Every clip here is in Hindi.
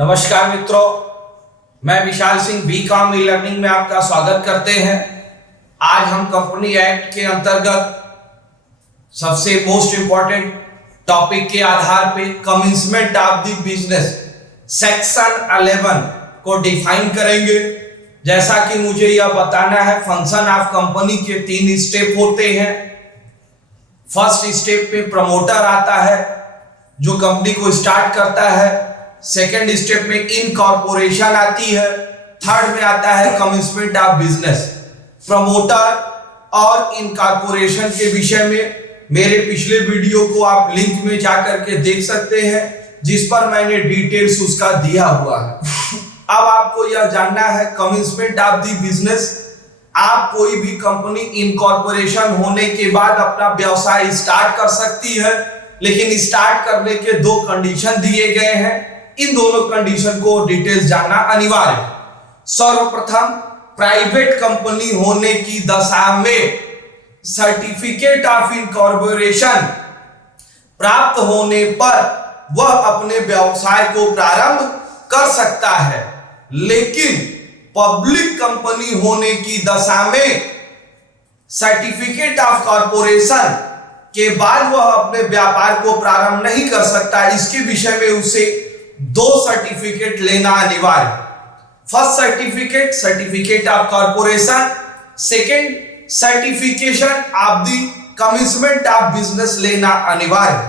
नमस्कार मित्रों, मैं Vishal Singh BCom e learning में आपका स्वागत करते हैं। आज हम कंपनी एक्ट के अंतर्गत सबसे मोस्ट इंपॉर्टेंट टॉपिक के आधार पे कमिंसमेंट ऑफ द बिजनेस सेक्शन 11 को डिफाइन करेंगे। जैसा कि मुझे यह बताना है, फंक्शन ऑफ कंपनी के 3 स्टेप होते हैं। फर्स्ट स्टेप पे प्रमोटर आता है जो कंपनी को स्टार्ट करता है। सेकेंड स्टेप में इनकॉर्पोरेशन आती है। थर्ड में आता है कमिंसमेंट ऑफ बिजनेस। प्रमोटर और इनकॉर्पोरेशन के विषय में मेरे पिछले वीडियो को आप लिंक में जाकर के देख सकते हैं, जिस पर मैंने डिटेल्स उसका दिया हुआ है। अब आपको यह जानना है कमिंसमेंट ऑफ द बिजनेस। आप कोई भी कंपनी इनकॉर्पोरेशन होने के बाद अपना व्यवसाय स्टार्ट कर सकती है, लेकिन स्टार्ट करने के 2 कंडीशन दिए गए हैं। इन दोनों कंडीशन को डिटेल्स जानना अनिवार्य है। सर्वप्रथम, प्राइवेट कंपनी होने की दशा में सर्टिफिकेट ऑफ इनकॉर्पोरेशन प्राप्त होने पर वह अपने व्यवसाय को प्रारंभ कर सकता है, लेकिन पब्लिक कंपनी होने की दशा में सर्टिफिकेट ऑफ कॉर्पोरेशन के बाद वह अपने व्यापार को प्रारंभ नहीं कर सकता। इसके विषय में उसे 2 सर्टिफिकेट लेना अनिवार्य। First certificate, certificate of corporation. Second, certification of the commencement of business लेना अनिवार्य।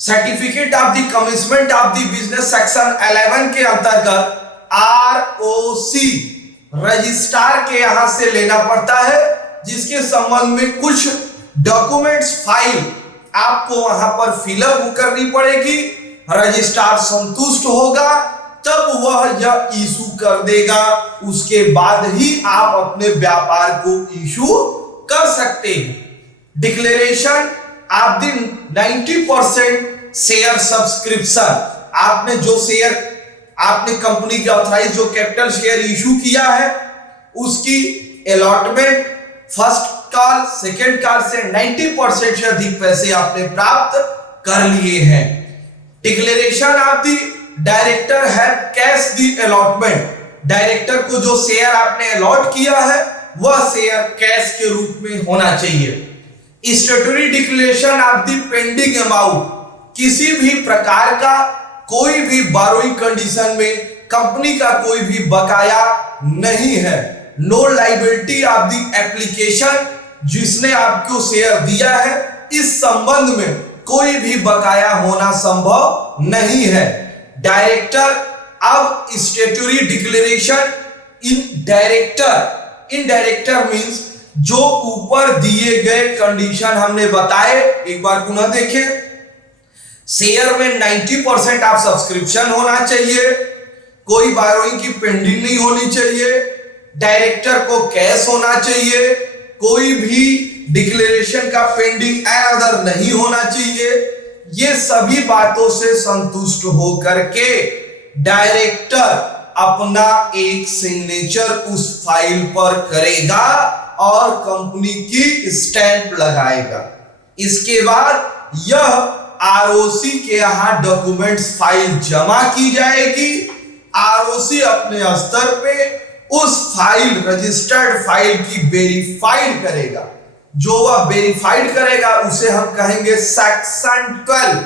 Certificate of the commencement of the business section 11 के अंतर्गत ROC रजिस्ट्रार के यहां से लेना पड़ता है, जिसके संबंध में कुछ डॉक्यूमेंट्स फाइल आपको वहां पर फिलअप करनी पड़ेगी। रजिस्ट्रार संतुष्ट होगा तब वह यह इशू कर देगा। उसके बाद ही आप अपने व्यापार को इशू कर सकते हैं। Declaration of the 90% share subscription. आपने जो शेयर आपने कंपनी के ऑथराइज जो कैपिटल शेयर इशू किया है, उसकी allotment first call second call से 90% से अधिक पैसे आपने प्राप्त कर लिए हैं। Declaration of the director have cash the allotment. Director को जो शेयर आपने अलॉट किया है वह शेयर कैश के रूप में होना चाहिए। Statutory declaration of the pending amount. किसी भी प्रकार का कोई भी बोरोइंग कंडीशन में कंपनी का कोई भी बकाया नहीं है। No liability of the application. जिसने आपको शेयर दिया है, इस संबंध में कोई भी बकाया होना संभव नहीं है। डायरेक्टर, अब स्टैट्यूटरी डिक्लेरेशन इन डायरेक्टर मींस जो ऊपर दिए गए कंडीशन हमने बताए, एक बार पुनः देखें। शेयर में 90% ऑफ सब्सक्रिप्शन होना चाहिए, कोई बोरोइंग की पेंडिंग नहीं होनी चाहिए, डायरेक्टर को कैश होना चाहिए, कोई भी डिक्लेरेशन का पेंडिंग एंड अदर नहीं होना चाहिए। ये सभी बातों से संतुष्ट होकर के डायरेक्टर अपना एक सिग्नेचर उस फाइल पर करेगा और कंपनी की स्टैंप लगाएगा। इसके बाद यह ROC के यहां डॉक्यूमेंट्स फाइल जमा की जाएगी। ROC अपने स्तर पे उस फाइल रजिस्टर्ड फाइल की वेरीफाइड करेगा। जो वह वेरीफाइड करेगा उसे हम कहेंगे सेक्शन 12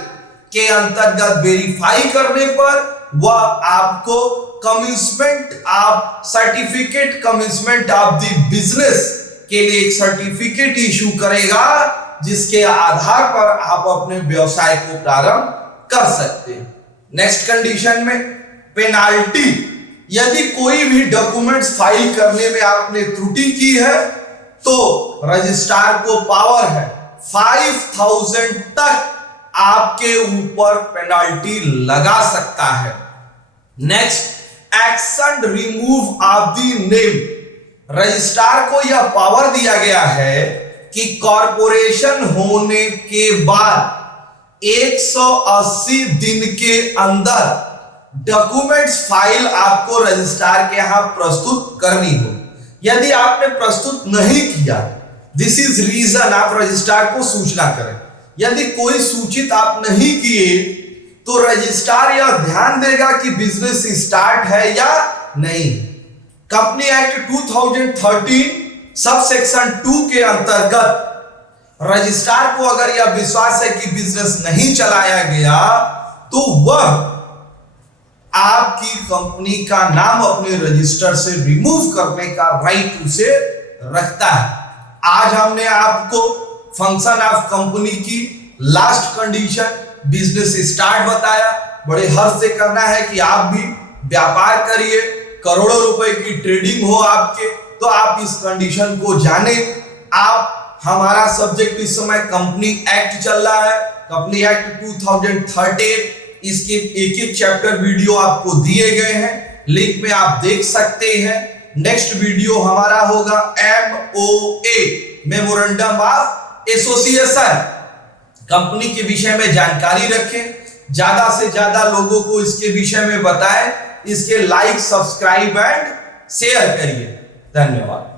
के अंतर्गत वेरीफाई करने पर वह आपको commencement of certificate commencement of the business के लिए एक सर्टिफिकेट इशू करेगा, जिसके आधार पर आप अपने व्यवसाय को प्रारंभ कर सकते हैं। नेक्स्ट कंडीशन में पेनाल्टी। यदि कोई भी डॉक्यूमेंट्स फाइल करने में आपने त्रुटि की है तो रजिस्ट्रार को पावर है 5000 तक आपके ऊपर पेनाल्टी लगा सकता है। Next, action remove of the name. Registrar को यह पावर दिया गया है कि कॉर्पोरेशन होने के बाद 180 दिन के अंदर डॉक्यूमेंट्स फाइल आपको रजिस्ट्रार के यहां प्रस्तुत करनी हो। यदि आपने प्रस्तुत नहीं किया, दिस इज रीजन आप रजिस्ट्रार को सूचना करें। यदि कोई सूचित आप नहीं किए तो रजिस्ट्रार यह ध्यान देगा कि बिजनेस स्टार्ट है या नहीं। कंपनी एक्ट 2013 सब सेक्शन 2 के अंतर्गत रजिस्ट्रार को अगर यह विश्वास है कि बिजनेस नहीं चलाया गया तो वह आपकी कंपनी का नाम अपने रजिस्टर से रिमूव करने का राइट उसे रखता है। आज हमने आपको फंक्शन ऑफ कंपनी की लास्ट कंडीशन बिजनेस स्टार्ट बताया। बड़े हर्ष से करना है कि आप भी व्यापार करिए, करोड़ों रुपए की ट्रेडिंग हो आपके, तो आप इस कंडीशन को जाने। आप हमारा सब्जेक्ट इस समय कंपनी एक्ट चल रहा है, कंपनी एक्ट 2013, इसके एक एक चैप्टर वीडियो आपको दिए गए हैं, लिंक में आप देख सकते हैं। नेक्स्ट वीडियो हमारा होगा MOA memorandum of association. Company के विषय में जानकारी रखें, ज्यादा से ज्यादा लोगों को इसके विषय में बताएं, इसके लाइक, सब्सक्राइब एंड शेयर करिए। धन्यवाद।